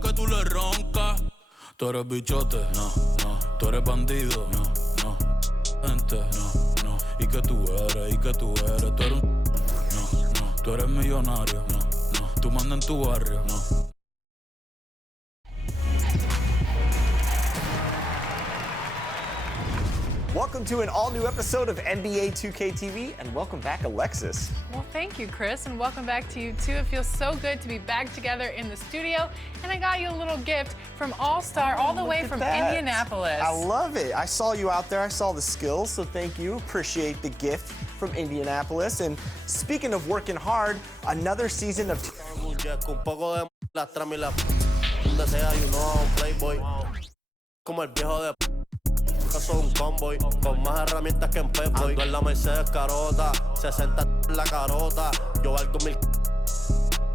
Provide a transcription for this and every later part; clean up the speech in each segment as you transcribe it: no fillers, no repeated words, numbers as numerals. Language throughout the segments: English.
Que tú le roncas. Tú eres bichote, no, no. Tú eres bandido, no, no. Gente, no, no. ¿Y que tú eres? ¿Y que tú eres? Tú eres un... No, no. Tú eres millonario, no, no. Tú mandas en tu barrio, no. Welcome to an all-new episode of NBA 2K TV, and welcome back, Alexis. Well, thank you, Chris, and welcome back to you, too. It feels so good to be back together in the studio, and I got you a little gift from All-Star all the way from Indianapolis. I love it. I saw you out there. I saw the skills, so thank you. Appreciate the gift from Indianapolis. And speaking of working hard, another season of... Soy un convoy con más herramientas que en Pep-Boy. Ando en la Mercedes carota, 60 en la carota. Yo valgo 1000.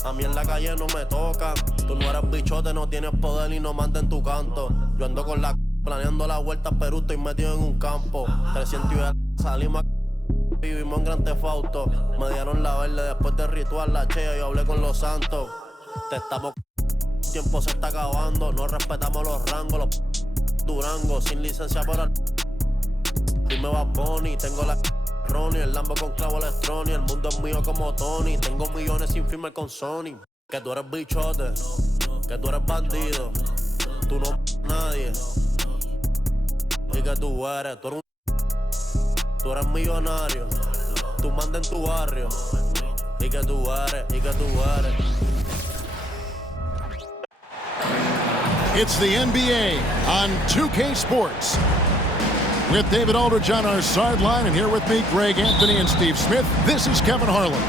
A mí en la calle no me tocan. Tú no eres bichote, no tienes poder y no manda en tu canto. Yo ando con la planeando la vuelta a Perú, estoy metido en un campo. 300 y salimos vivimos en Gran Theft Auto. Me dieron la verde después del ritual, la chea, yo hablé con los santos. Te estamos tiempo se está acabando, no respetamos los rangos, los Durango, sin licencia por el... Dime va Bonnie, tengo la Ronnie, el Lambo con clavo electrónico, el mundo es mío como Tony, tengo millones sin firmar con Sony. Que tú eres bichote, que tú eres bandido, tú no nadie. Y que tú eres millonario, tú mandas en tu barrio. Y que tú eres. It's the NBA on 2K Sports. With David Aldridge on our sideline, and here with me, Greg Anthony and Steve Smith. This is Kevin Harlan.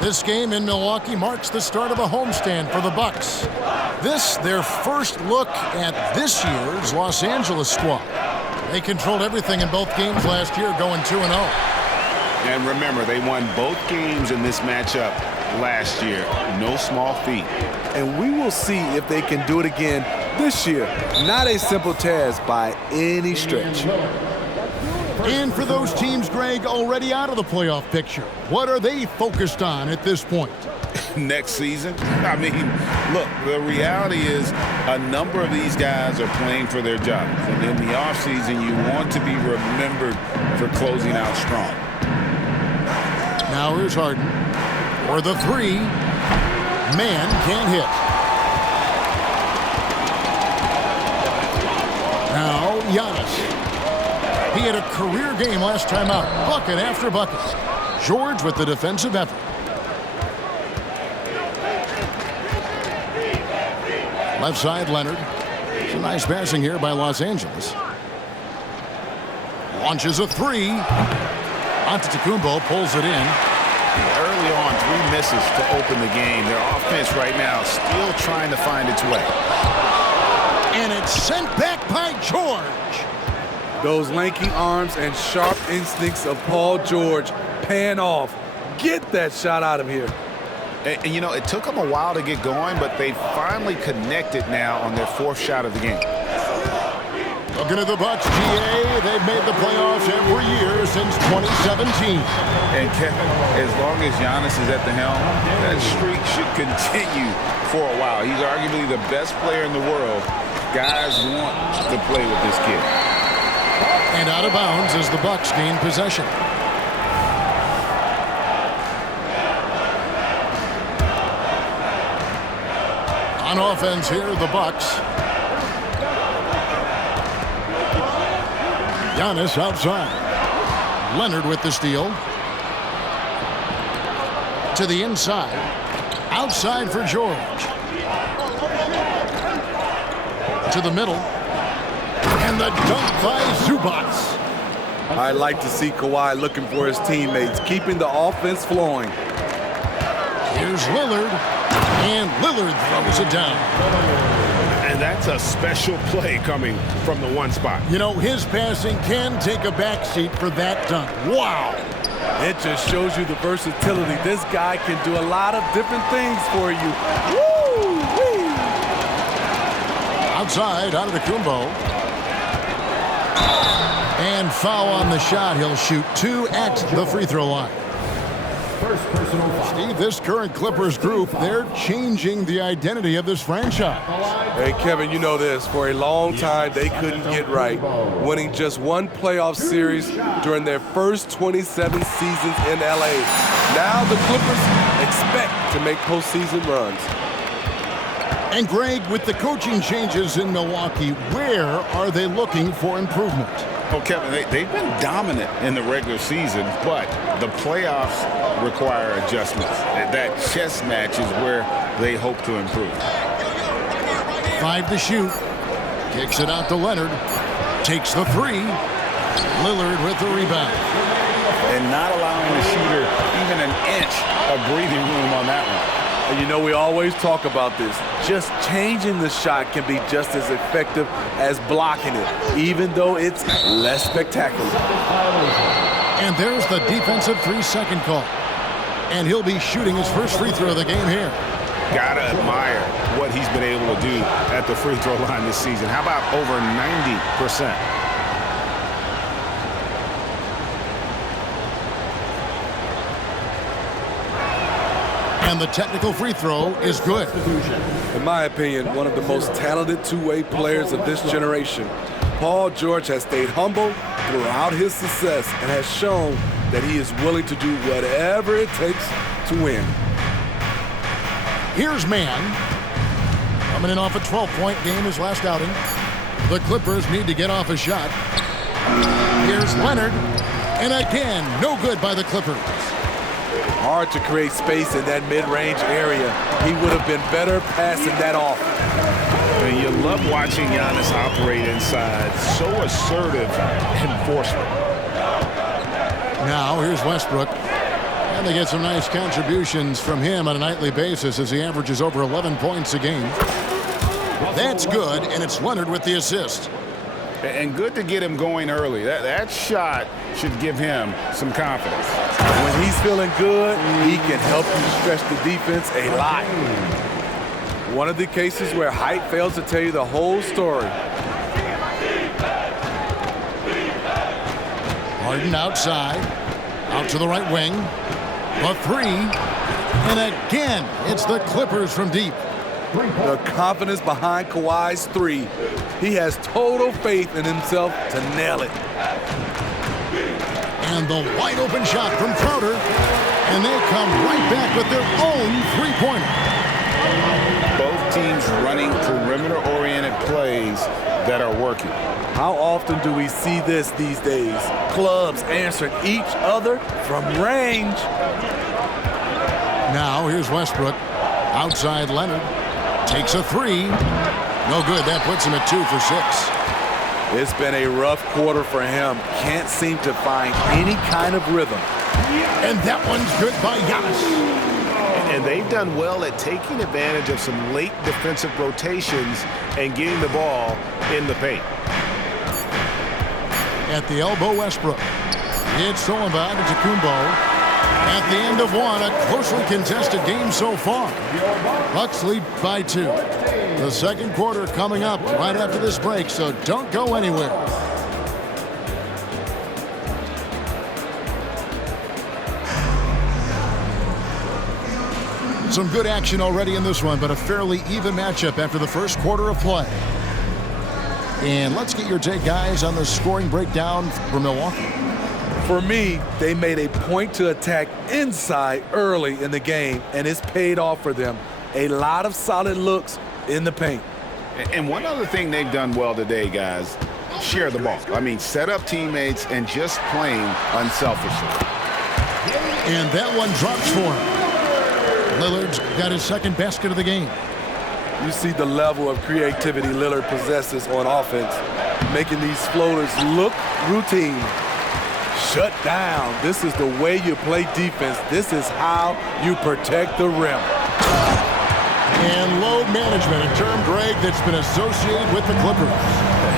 This game in Milwaukee marks the start of a homestand for the Bucks. This, their first look at this year's Los Angeles squad. They controlled everything in both games last year, going 2-0. And remember, they won both games in this matchup last year. No small feat. And we will see if they can do it again this year. Not a simple task by any stretch. And for those teams, Greg, already out of the playoff picture, what are they focused on at this point? Next season? I mean, look, the reality is a number of these guys are playing for their jobs. And in the offseason, you want to be remembered for closing out strong. Now here's Harden for the three. Man can't hit. Now Giannis. He had a career game last time out. Bucket after bucket. George with the defensive effort. Left side, Leonard. Some nice passing here by Los Angeles. Launches a three. Antetokounmpo pulls it in. Early on, 3 misses to open the game. Their offense right now still trying to find its way. And it's sent back by George. Those lanky arms and sharp instincts of Paul George paying off. Get that shot out of here. And you know, it took them a while to get going, but they finally connected now on their 4th shot of the game. Looking at the Bucks, GA, they've made the playoffs every year since 2017. And Kevin, as long as Giannis is at the helm, that streak should continue for a while. He's arguably the best player in the world. Guys want to play with this kid. And out of bounds as the Bucks gain possession. On offense here, the Bucks. Giannis outside. Leonard with the steal. To the inside. Outside for George. To the middle. And the dunk by Zubac. I like to see Kawhi looking for his teammates, keeping the offense flowing. Here's Lillard. And Lillard throws it down. And that's a special play coming from the one spot. You know, his passing can take a backseat for that dunk. Wow. It just shows you the versatility. This guy can do a lot of different things for you. Woo-wee. Outside, Antetokounmpo. And foul on the shot. He'll shoot 2 at the free throw line. Steve, this current Clippers group, they're changing the identity of this franchise. Hey, Kevin, you know this. For a long time, they couldn't get right, winning just one playoff series during their first 27 seasons in L.A. Now the Clippers expect to make postseason runs. And Greg, with the coaching changes in Milwaukee, where are they looking for improvement? Well, Kevin, they've been dominant in the regular season, but the playoffs require adjustments. That chess match is where they hope to improve. 5 to shoot. Kicks it out to Leonard. Takes the 3. Lillard with the rebound. And not allowing the shooter even an inch of breathing room on that one. And you know, we always talk about this. Just changing the shot can be just as effective as blocking it, even though it's less spectacular. And there's the defensive 3-second call. And he'll be shooting his first free throw of the game here. Gotta admire what he's been able to do at the free throw line this season. How about over 90%? And the technical free throw is good. In my opinion, one of the most talented two-way players of this generation. Paul George has stayed humble throughout his success and has shown that he is willing to do whatever it takes to win. Here's Mann. Coming in off a 12-point game his last outing. The Clippers need to get off a shot. Here's Leonard. And again, no good by the Clippers. Hard to create space in that mid-range area. He would have been better passing that off. And you love watching Giannis operate inside. So assertive enforcement. Now here's Westbrook. And they get some nice contributions from him on a nightly basis as he averages over 11 points a game. That's good, and it's Leonard with the assist. And good to get him going early. That shot should give him some confidence. When he's feeling good, he can help you stretch the defense a lot. One of the cases where height fails to tell you the whole story. Harden outside. Out to the right wing. A 3. And again, it's the Clippers from deep. The confidence behind Kawhi's 3. He has total faith in himself to nail it. And the wide open shot from Crowder. And they come right back with their own three-pointer. Both teams running perimeter-oriented plays that are working. How often do we see this these days? Clubs answering each other from range. Now here's Westbrook. Outside Leonard. Takes a 3. No good. That puts him at 2 for 6. It's been a rough quarter for him. Can't seem to find any kind of rhythm. And that one's good by Giannis. And they've done well at taking advantage of some late defensive rotations and getting the ball in the paint. At the elbow, Westbrook. It's Sullivan to Kumbo. At the end of one, a closely contested game so far. Bucks lead by 2. The second quarter coming up right after this break, so don't go anywhere. Some good action already in this one, but a fairly even matchup after the first quarter of play. And let's get your take, guys, on the scoring breakdown for Milwaukee. For me, they made a point to attack inside early in the game, and it's paid off for them. A lot of solid looks in the paint. And one other thing they've done well today, guys, share the ball. I mean, set up teammates and just playing unselfishly. And that one drops for him. Lillard's got his second basket of the game. You see the level of creativity Lillard possesses on offense, making these floaters look routine. Shut down. This is the way you play defense. This is how you protect the rim. And load management, a term, Greg, that's been associated with the Clippers.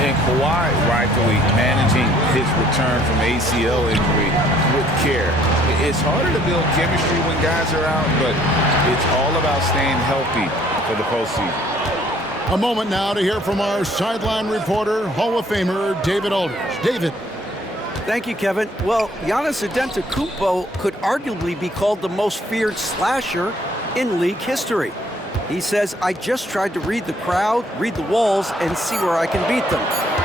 And Kawhi rightfully managing his return from ACL injury with care. It's harder to build chemistry when guys are out, but it's all about staying healthy for the postseason. A moment now to hear from our sideline reporter, Hall of Famer David Aldridge. David. Thank you, Kevin. Well, Giannis Antetokounmpo could arguably be called the most feared slasher in league history. He says, I just tried to read the crowd, read the walls, and see where I can beat them.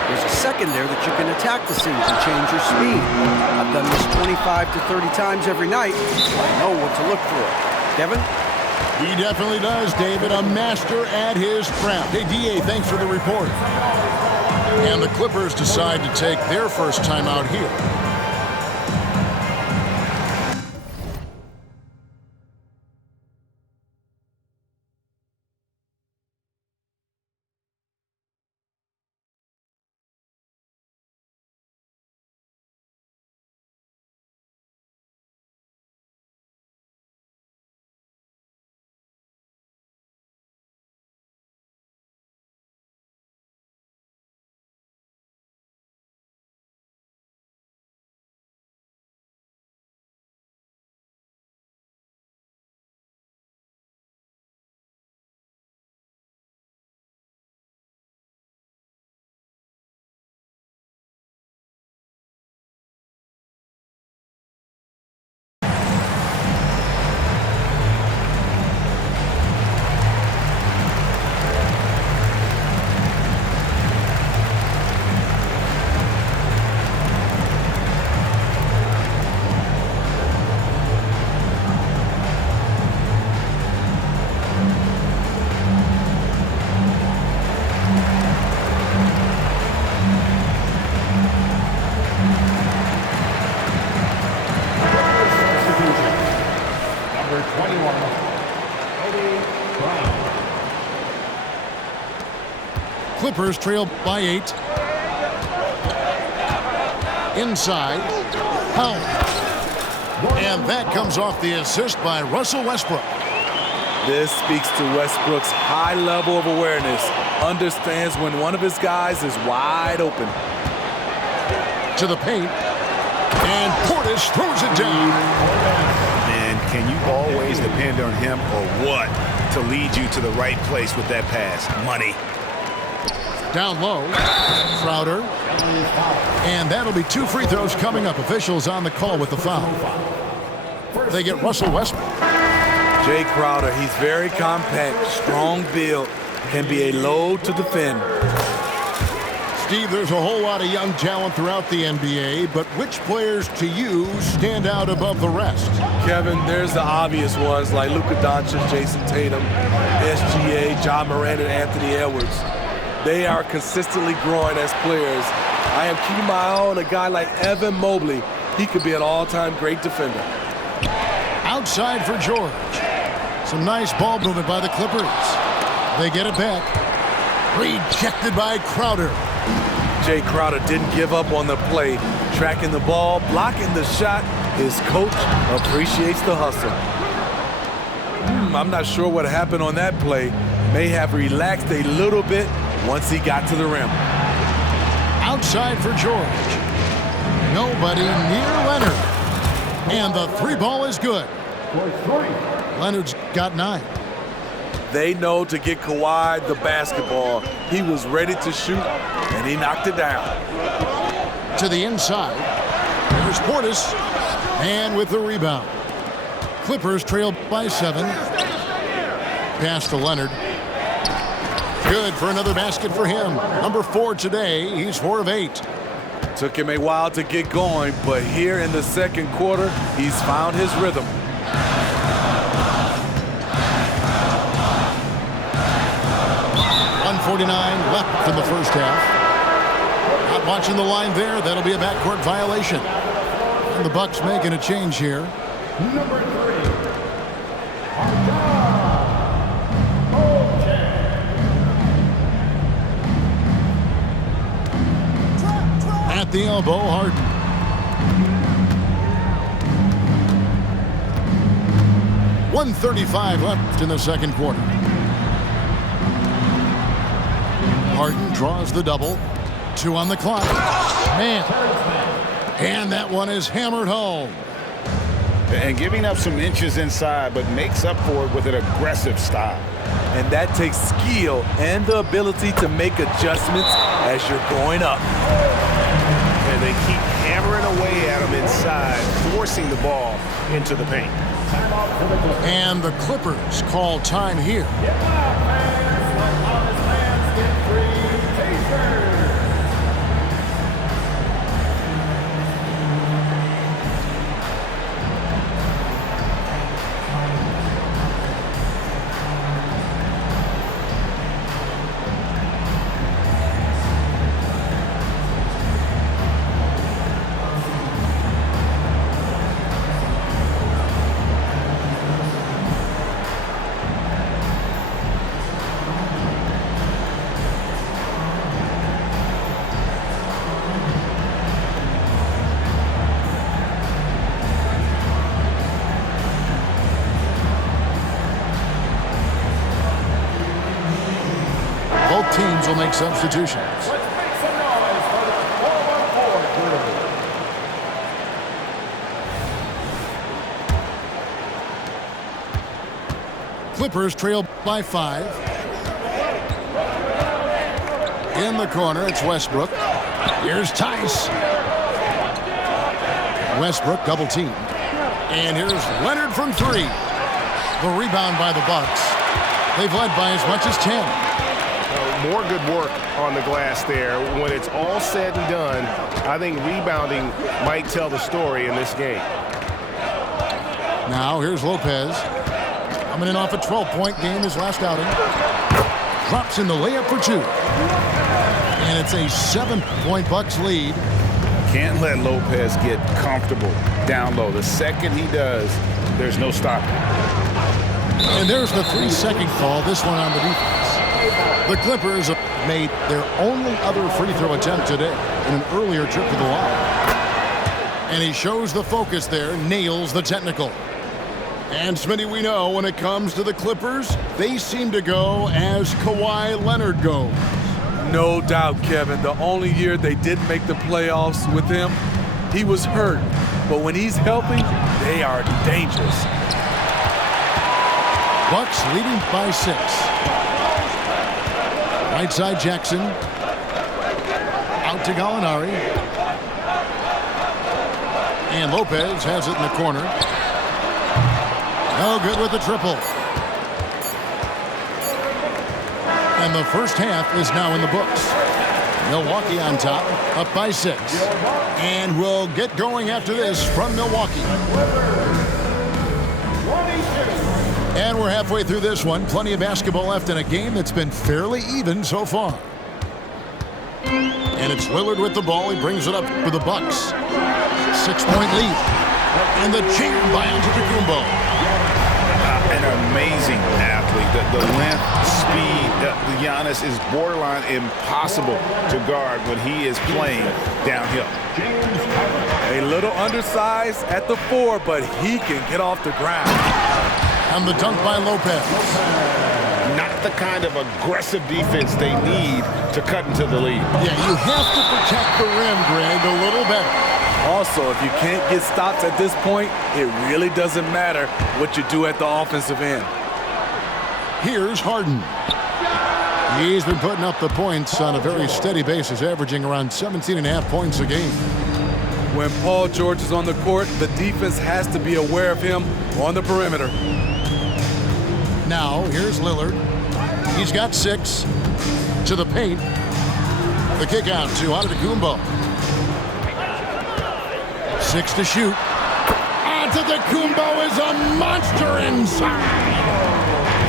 There's a second there that you can attack the seams and change your speed. I've done this 25 to 30 times every night, so I know what to look for. Kevin? He definitely does, David. A master at his craft. Hey, D.A., thanks for the report. And the Clippers decide to take their first time out here. Clippers trail by 8. Inside. Powell. And that comes off the assist by Russell Westbrook. This speaks to Westbrook's high level of awareness. Understands when one of his guys is wide open. To the paint. And Portis throws it down. And can you always depend on him or what to lead you to the right place with that pass? Money. Down low, Crowder, and that'll be 2 free throws coming up. Officials on the call with the foul. They get Russell Westbrook. Jay Crowder, he's very compact, strong build, can be a load to defend. Steve, there's a whole lot of young talent throughout the NBA, but which players to you stand out above the rest? Kevin, there's the obvious ones like Luka Doncic, Jason Tatum, SGA, John Morant, and Anthony Edwards. They are consistently growing as players. I am keeping my eye on a guy like Evan Mobley. He could be an all-time great defender. Outside for George. Some nice ball movement by the Clippers. They get it back. Rejected by Crowder. Jay Crowder didn't give up on the play. Tracking the ball, blocking the shot. His coach appreciates the hustle. I'm not sure what happened on that play. May have relaxed a little bit once he got to the rim. Outside for George. Nobody near Leonard. And the 3 ball is good. Leonard's got 9. They know to get Kawhi the basketball. He was ready to shoot, and he knocked it down. To the inside. There's Portis. And with the rebound. Clippers trail by 7. Pass to Leonard. Good for another basket for him. Number 4 today. He's 4 of 8. Took him a while to get going, but here in the second quarter, he's found his rhythm. .149 left in the first half. Not watching the line there. That'll be a backcourt violation. And the Bucks making a change here. Number 3. At the elbow, Harden. .135 left in the second quarter. Harden draws the double. 2 on the clock. Man. And that one is hammered home. And giving up some inches inside, but makes up for it with an aggressive style. And that takes skill and the ability to make adjustments as you're going up. And they keep hammering forcing the ball into the paint. And the Clippers call time here. Both teams will make substitutions. Let's make some noise for the 4-on-4 crew. Clippers trail by 5. In the corner, it's Westbrook. Here's Tice. Westbrook double team. And here's Leonard from 3. The rebound by the Bucks. They've led by as much as 10. More good work on the glass there. When it's all said and done, I think rebounding might tell the story in this game. Now here's Lopez. Coming in off a 12-point game his last outing. Drops in the layup for 2. And it's a 7-point Bucks lead. Can't let Lopez get comfortable down low. The second he does, there's no stopping. And there's the 3-second call, this one on the defense. The Clippers have made their only other free throw attempt today in an earlier trip to the line. And he shows the focus there, nails the technical. And Smitty, we know when it comes to the Clippers, they seem to go as Kawhi Leonard goes. No doubt, Kevin. The only year they didn't make the playoffs with him, he was hurt. But when he's healthy, they are dangerous. Bucks leading by 6. Right side Jackson. Out to Gallinari. And Lopez has it in the corner. No good with the triple. And the first half is now in the books. Milwaukee on top, up by 6. And we'll get going after this from Milwaukee. And we're halfway through this one. Plenty of basketball left in a game that's been fairly even so far. And it's Lillard with the ball. He brings it up for the Bucks. 6-point lead. And the jam by Antetokounmpo. An amazing athlete. The length, speed, Giannis is borderline impossible to guard when he is playing downhill. A little undersized at the 4, but he can get off the ground. And the dunk by Lopez. Not the kind of aggressive defense they need to cut into the lead. Yeah, you have to protect the rim, Greg, a little better. Also, if you can't get stops at this point, it really doesn't matter what you do at the offensive end. Here's Harden. He's been putting up the points on a very steady basis, averaging around 17.5 points a game. When Paul George is on the court, the defense has to be aware of him on the perimeter. Now, here's Lillard. He's got 6 to the paint. The kick out to Antetokounmpo. 6 to shoot. Antetokounmpo is a monster inside.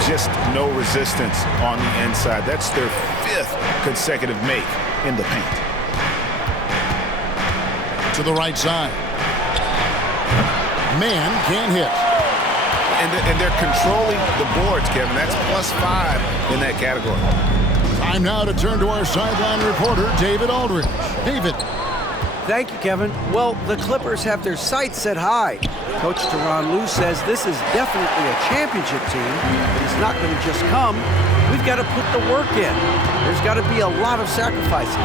Just no resistance on the inside. That's their 5th consecutive make in the paint. To the right side. Man can't hit. And they're controlling the boards, Kevin. That's +5 in that category. Time now to turn to our sideline reporter, David Aldridge. David. Thank you, Kevin. Well, the Clippers have their sights set high. Coach Tyronn Lue says this is definitely a championship team, but it's not going to just come. We've got to put the work in. There's got to be a lot of sacrifices.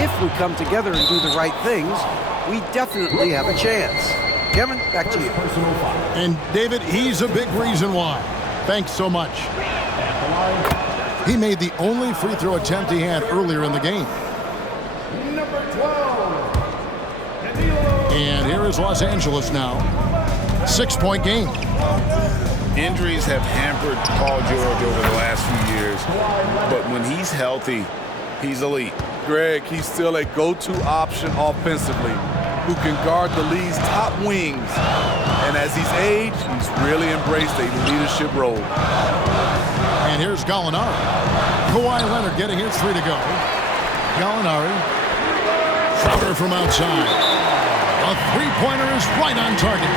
If we come together and do the right things, we definitely have a chance. Kevin, back to you. And David, he's a big reason why. Thanks so much. He made the only free throw attempt he had earlier in the game. Number 12. And here is Los Angeles now. 6-point game. Injuries have hampered Paul George over the last few years, but when he's healthy, he's elite. Greg, he's still a go-to option offensively who can guard the league's top wings. And as he's aged, he's really embraced a leadership role. And here's Gallinari. Kawhi Leonard getting his 3 to go. Gallinari. Crowder from outside. A three-pointer is right on target.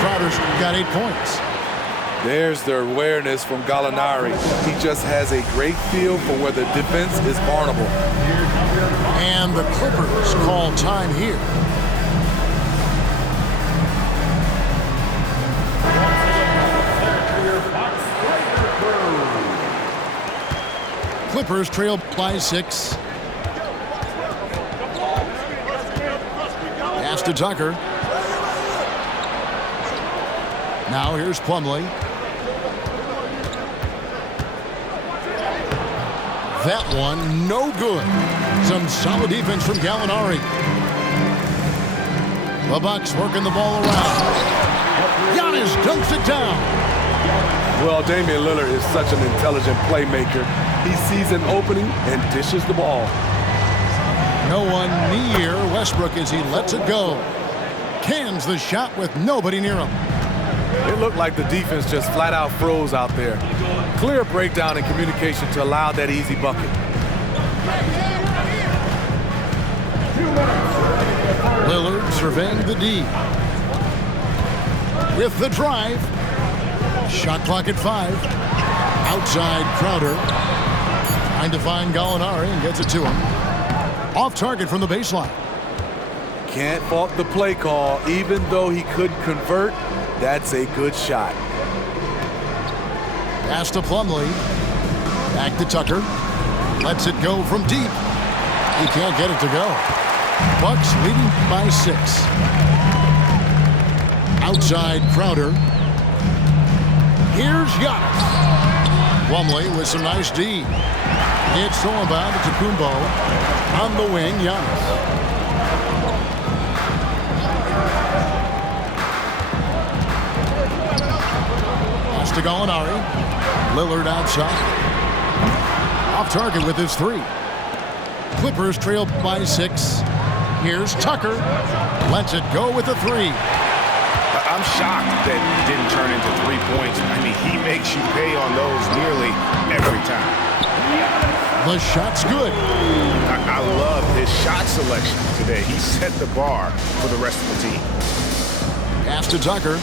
Crowder's got 8 points. There's the awareness from Gallinari. He just has a great feel for where the defense is vulnerable. And the Clippers call time here. Clippers trail by 6. Pass to Tucker. Now here's Plumlee. That one, no good. Some solid defense from Gallinari. The Bucks working the ball around. Giannis dunks it down. Well, Damian Lillard is such an intelligent playmaker. He sees an opening and dishes the ball. No one near Westbrook as he lets it go. Cans the shot with nobody near him. It looked like the defense just flat out froze out there. Clear breakdown in communication to allow that easy bucket. Lillard surveying the D. With the drive. Shot clock at 5. Outside Crowder. Trying to find Gallinari and gets it to him. Off target from the baseline. Can't fault the play call. Even though he couldn't convert, that's a good shot. Pass to Plumlee. Back to Tucker. Lets it go from deep. He can't get it to go. Bucks leading by 6. Outside Crowder. Here's Giannis. Plumlee with some nice D. It's stolen by Antetokounmpo. On the wing, Giannis. Pass to Gallinari. Lillard outside. Off target with his 3. Clippers trail by 6. Here's Tucker. Lets it go with a 3. I'm shocked that it didn't turn into 3 points. I mean, he makes you pay on those nearly every time. The shot's good. I love his shot selection today. He set the bar for the rest of the team. Pass to Tucker.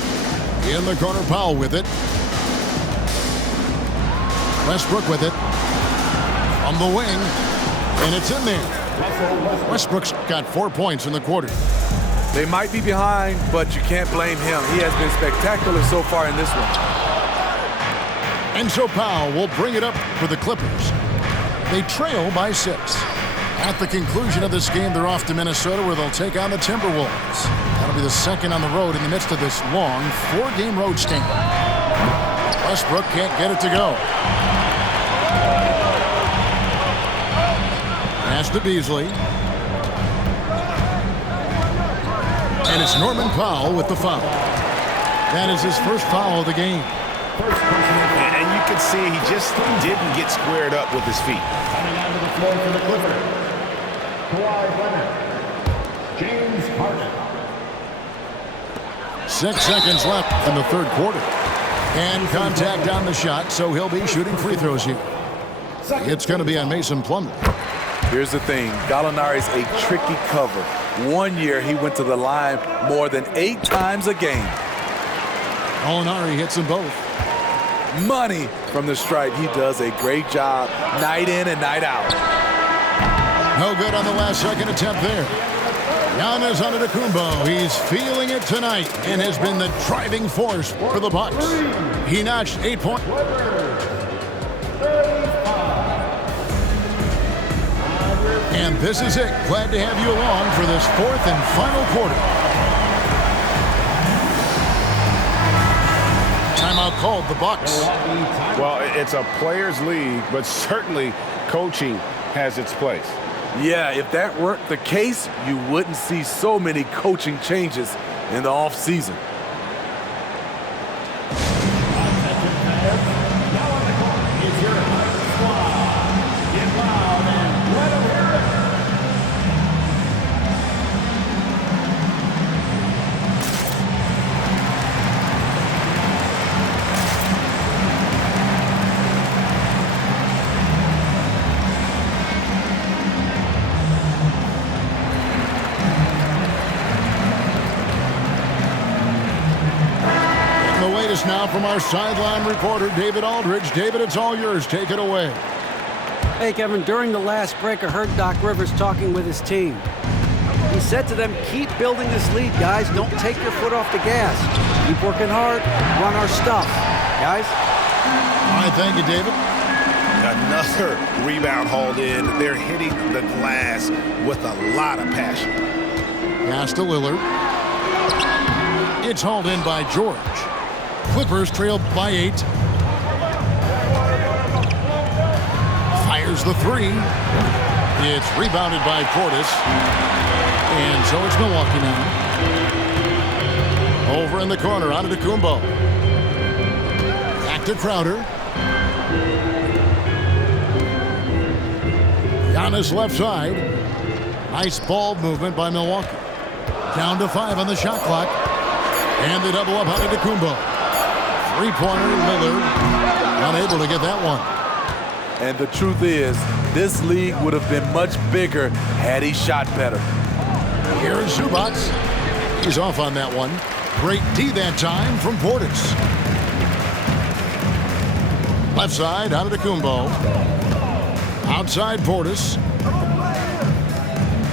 In the corner, Powell with it. Westbrook with it. On the wing. And it's in there. Westbrook's got 4 points in the quarter. They might be behind, but you can't blame him. He has been spectacular so far in this one. And so Powell will bring it up for the Clippers. They trail by 6. At the conclusion of this game, they're off to Minnesota where they'll take on the Timberwolves. That'll be the second on the road in the midst of this long 4-game road stint. Westbrook can't get it to go. Pass to Beasley. And it's Norman Powell with the foul. That is his first foul of the game. And you can see he just didn't get squared up with his feet. Coming onto the floor for the Clippers, Kawhi Leonard, James Harden. 6 seconds left in the third quarter. And contact on the shot, so he'll be shooting free throws here. It's going to be on Mason Plumlee. Here's the thing. Gallinari's a tricky cover. 1 year, he went to the line more than 8 times a game. Gallinari hits them both. Money from the stripe. He does a great job night in and night out. No good on the last second attempt there. Giannis Antetokounmpo, he's feeling it tonight and has been the driving force for the Bucks. He notched 8 points. And this is it. Glad to have you along for this 4th and final quarter. Timeout called the Bucks. Well, it's a players' league, but certainly coaching has its place. Yeah, if that weren't the case, you wouldn't see so many coaching changes in the offseason. Now from our sideline reporter, David Aldridge. David, it's all yours. Take it away. Hey, Kevin, during the last break, I heard Doc Rivers talking with his team. He said to them, keep building this lead, guys. Don't take your foot off the gas. Keep working hard. Run our stuff. Guys? All right, thank you, David. Another rebound hauled in. They're hitting the glass with a lot of passion. Pass to Lillard. It's hauled in by George. Clippers trail by 8. Fires the 3. It's rebounded by Portis. And so it's Milwaukee now. Over in the corner, Antetokounmpo. Back to Crowder. Giannis left side. Nice ball movement by Milwaukee. Down to 5 on the shot clock. And they double up Antetokounmpo. Three-pointer, Lillard, unable to get that one. And the truth is, this league would have been much bigger had he shot better. Here's Zubac. He's off on that one. Great D that time from Portis. Left side, Antetokounmpo. Outside Portis.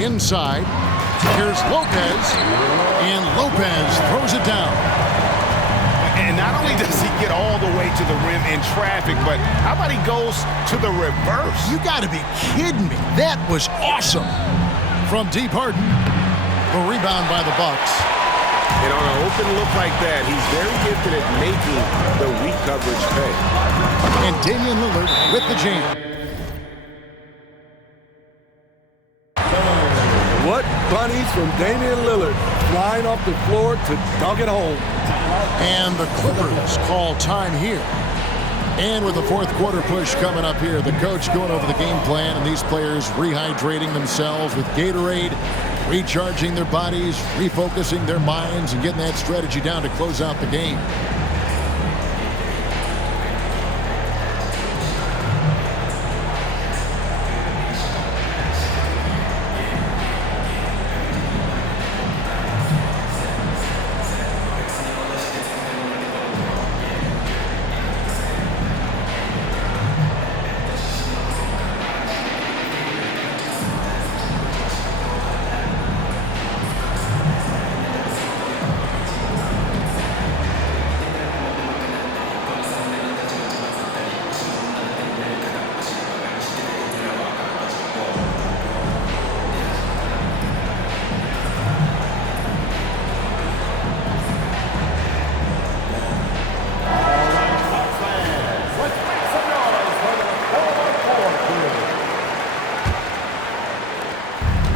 Inside. Here's Lopez. And Lopez throws it down. And not only does he get all the way to the rim in traffic, but how about he goes to the reverse? You got to be kidding me. That was awesome. From Deep Harden, the rebound by the Bucks. And on an open look like that, he's very gifted at making the weak coverage pay. And Damian Lillard with the jam. What bunnies from Damian Lillard, flying off the floor to dunk it home. And the Clippers call time here. And with the fourth quarter push coming up here, the coach going over the game plan and these players rehydrating themselves with Gatorade, recharging their bodies, refocusing their minds, and getting that strategy down to close out the game.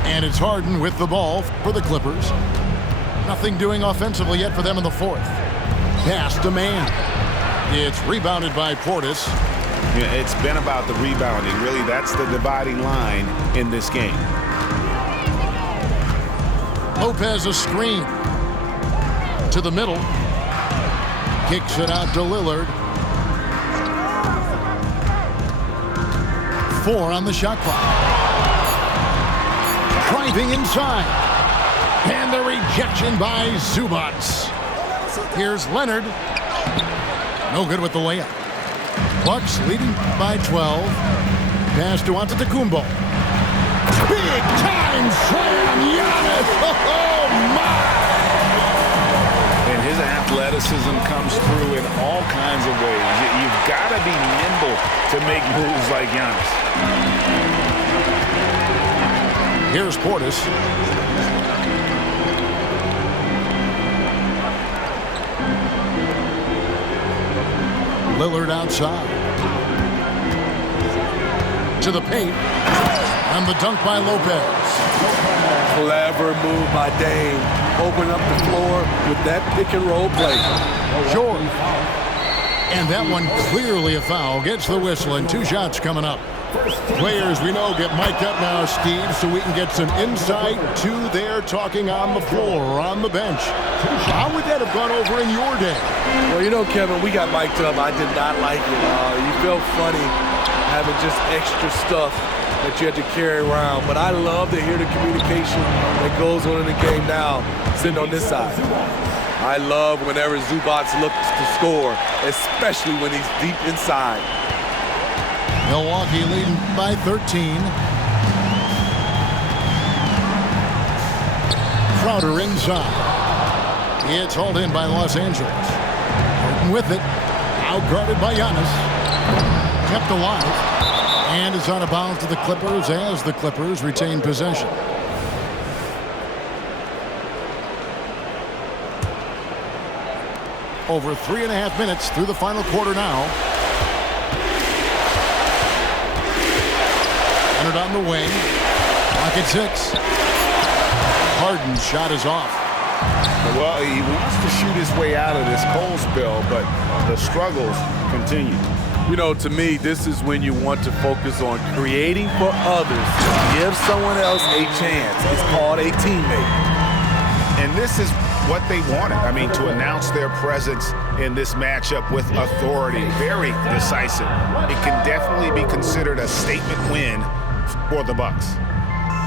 And it's Harden with the ball for the Clippers. Nothing doing offensively yet for them in the fourth. Pass to Mann. It's rebounded by Portis. Yeah, it's been about the rebounding. Really, that's the dividing line in this game. Lopez a screen. To the middle. Kicks it out to Lillard. 4 on the shot clock. Driving inside. And the rejection by Zubac. Here's Leonard. No good with the layup. Bucks leading by 12. Pass to Antetokounmpo. Big time slam, Giannis. Oh my! And his athleticism comes through in all kinds of ways. You've got to be nimble to make moves like Giannis. Here's Portis. Lillard outside. To the paint. And the dunk by Lopez. Clever move by Dame. Open up the floor with that pick and roll play. Sure. And that one clearly a foul. Gets the whistle and 2 shots coming up. Players we know get mic'd up now, Steve, so we can get some insight to their talking on the floor or on the bench. How would that have gone over in your day? Well, you know, Kevin, we got mic'd up. I did not like it. You felt funny having just extra stuff that you had to carry around. But I love to hear the communication that goes on in the game now, sitting on this side. I love whenever Zubac looks to score, especially when he's deep inside. Milwaukee leading by 13. Crowder inside. It's hauled in by Los Angeles. Harden with it. Outguarded by Giannis. Kept alive. And is out of bounds to the Clippers as the Clippers retain possession. Over 3.5 minutes through the final quarter now. Leonard on the wing. Clock at 6. Harden's shot is off. Well, he wants to shoot his way out of this cold spell, but the struggles continue. You know, to me, this is when you want to focus on creating for others. Give someone else a chance. It's called a teammate. And this is what they wanted. I mean, to announce their presence in this matchup with authority, very decisive. It can definitely be considered a statement win for the Bucks.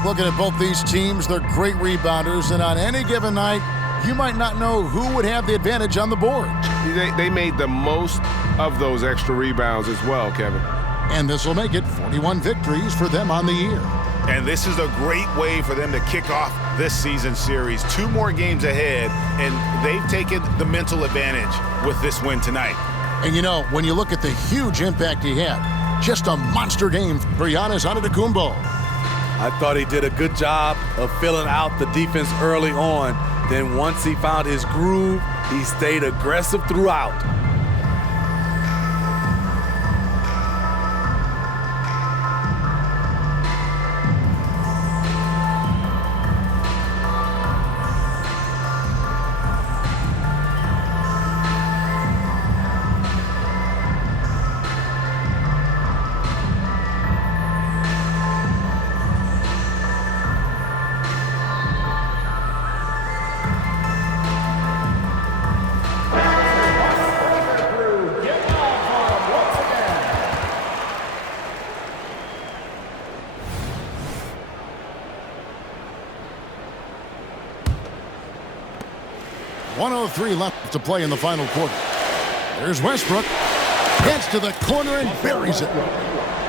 Looking at both these teams, they're great rebounders, and on any given night, you might not know who would have the advantage on the board. They made the most of those extra rebounds as well, Kevin. And this will make it 41 victories for them on the year. And this is a great way for them to kick off this season series. 2 more games ahead, and they've taken the mental advantage with this win tonight. And you know, when you look at the huge impact he had, just a monster game for Giannis Antetokounmpo. I thought he did a good job of filling out the defense early on. Then once he found his groove, he stayed aggressive throughout. .103 left to play in the final quarter. There's Westbrook. Gets to the corner and buries it.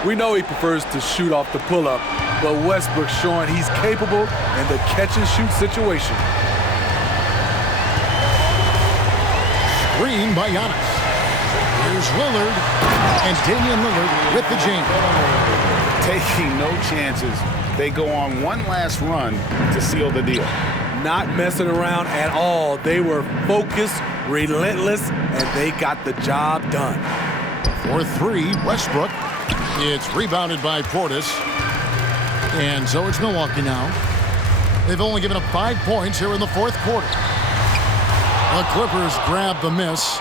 We know he prefers to shoot off the pull-up, but Westbrook's showing he's capable in the catch-and-shoot situation. Screen by Giannis. Here's Lillard. And Damian Lillard with the jam. Taking no chances. They go on one last run to seal the deal. Not messing around at all. They were focused, relentless, and they got the job done. For 3, Westbrook. It's rebounded by Portis. And so it's Milwaukee now. They've only given up 5 points here in the 4th quarter. The Clippers grab the miss.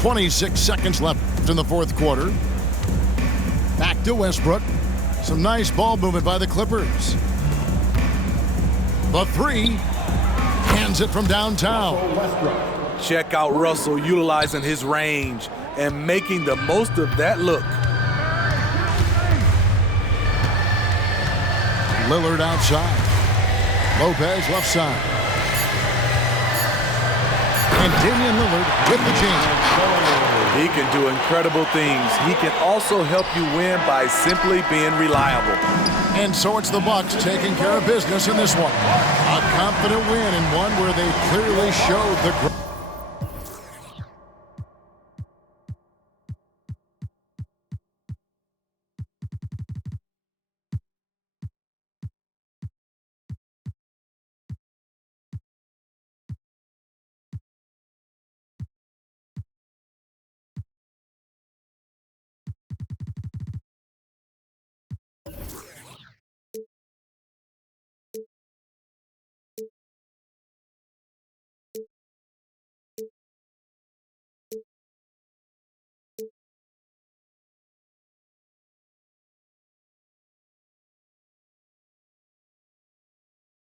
26 seconds left in the 4th quarter. Back to Westbrook. Some nice ball movement by the Clippers. The 3, hands it from downtown. Check out Russell utilizing his range and making the most of that look. Lillard outside. Lopez left side. And Damian Lillard with the jam. He can do incredible things. He can also help you win by simply being reliable. And so it's the Bucks taking care of business in this one. A confident win and one where they clearly showed the